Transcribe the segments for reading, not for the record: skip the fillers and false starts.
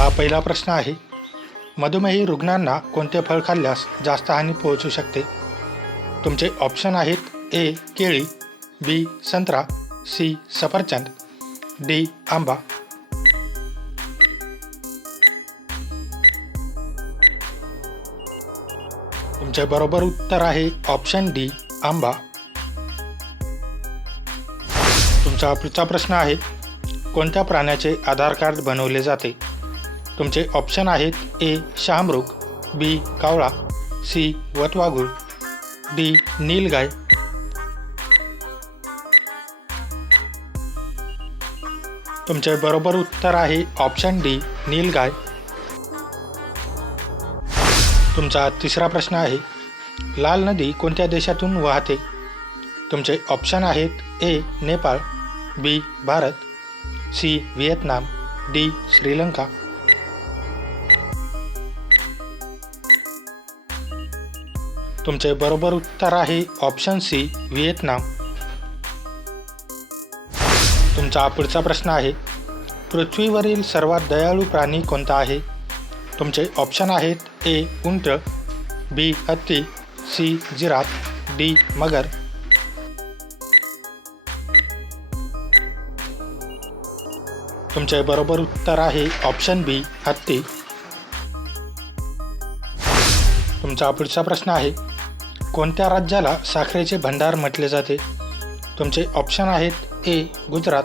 तुमचा पहिला प्रश्न आहे, मधुमेही रुग्णांना कोणते फळ खाल्ल्यास जास्त हानी पोहोचू शकते? तुमचे ऑप्शन आहेत ए केळी, बी संत्रा, सी सफरचंद, डी आंबा. तुमचे बरोबर उत्तर आहे ऑप्शन डी आंबा. तुमचा पुढचा प्रश्न आहे, कोणत्या प्राण्याचे आधार कार्ड बनवले जाते? तुमचे ऑप्शन आहेत ए शहामृग, बी कावळा, सी वटवाघूळ, डी नीलगाय. तुमचे बरोबर उत्तर आहे ऑप्शन डी नीलगाय. तुमचा तिसरा प्रश्न आहे, लाल नदी कोणत्या देशातून वाहते? तुमचे ऑप्शन आहेत A Nepal, B Bharat, C Vietnam, D Sri Lanka. तुमचे बरोबर उत्तर आहे ऑप्शन सी व्हिएतनाम. तुमचा पुढचा प्रश्न आहे, पृथ्वीवरील सर्वात दयाळू प्राणी कोणता आहे? तुमचे ऑप्शन आहेत ए उंट, बी हत्ती, सी जिराफ, डी मगर. तुमचे बरोबर उत्तर आहे ऑप्शन बी हत्ती. तुमचा पुढचा प्रश्न आहे, कोणत्या राज्याला साखरेचे भंडार म्हटले जाते? तुमचे ऑप्शन आहेत ए गुजरात,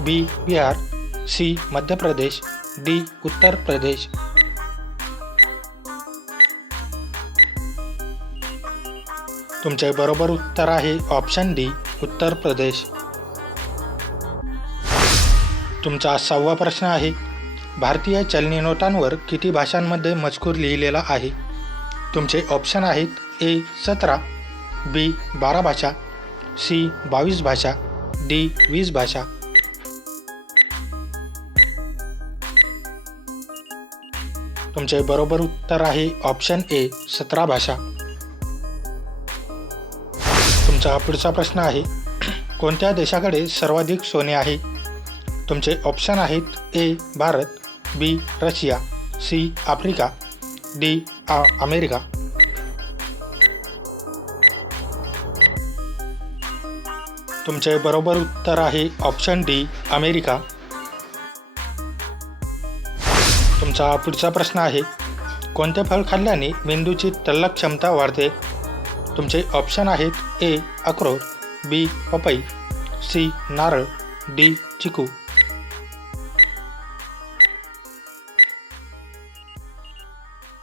बी बिहार, सी मध्य प्रदेश, डी उत्तर प्रदेश. तुमचे बरोबर उत्तर आहे ऑप्शन डी उत्तर प्रदेश. तुमचा 6वा प्रश्न आहे, भारतीय चलनी नोटांवर किती भाषांमध्ये मजकूर लिहिलेला आहे? तुमचे ऑप्शन आहेत ए 17, बी 12 भाषा, सी 22 भाषा, डी 20 भाषा. तुमचे बरोबर उत्तर आहे ऑप्शन ए 17 भाषा. तुमचा पुढचा प्रश्न आहे, कोणत्या देशाकडे सर्वाधिक सोने आहे? तुमचे ऑप्शन आहेत A Bharat, B Russia, C Africa, D America. तुमचे बरोबर उत्तर आहे ऑप्शन डी अमेरिका. तुमचा पुढचा प्रश्न आहे, कोणते फळ खाल्ल्याने मेंदूची तल्लख क्षमता वाढते? तुमचे ऑप्शन आहेत ए अक्रोड, बी पपई, सी नारळ, डी चिकू.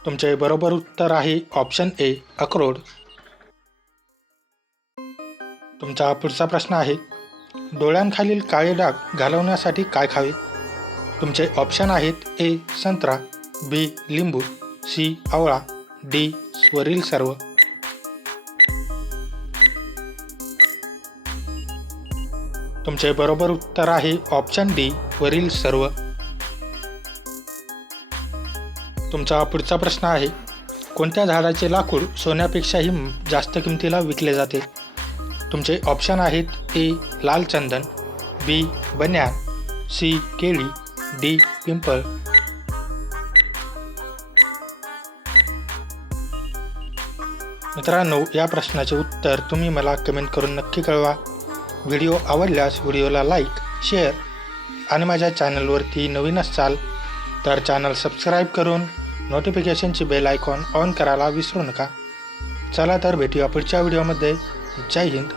तुमचे बरोबर उत्तर आहे ऑप्शन ए अक्रोड. तुमचा पुढचा प्रश्न आहे, डोळ्यांखालील काळे डाग घालवण्यासाठी काय खावे? तुमचे ऑप्शन आहेत ए संत्रा, बी लिंबू, सी आवळा, डी वरील सर्व. तुमचे बरोबर उत्तर आहे ऑप्शन डी वरील सर्व. तुमचा पुढचा प्रश्न आहे, कोणत्या झाडाचे लाकूड सोन्यापेक्षाही जास्त किमतीला विकले जाते? तुमचे ऑप्शन आहेत ए लाल चंदन, बी बन्यान, सी केळी, डी पिंपळ. मित्रांनो, या प्रश्नाचे उत्तर तुम्ही मला कमेंट करून नक्की कळवा. व्हिडिओ आवडल्यास व्हिडिओला लाईक, शेअर आणि माझ्या चॅनलवरती नवीन असाल तर चॅनल सबस्क्राईब करून नोटिफिकेशनची बेल आयकॉन ऑन करायला विसरू नका. चला तर भेटूया पुढच्या व्हिडिओमध्ये. जय हिंद.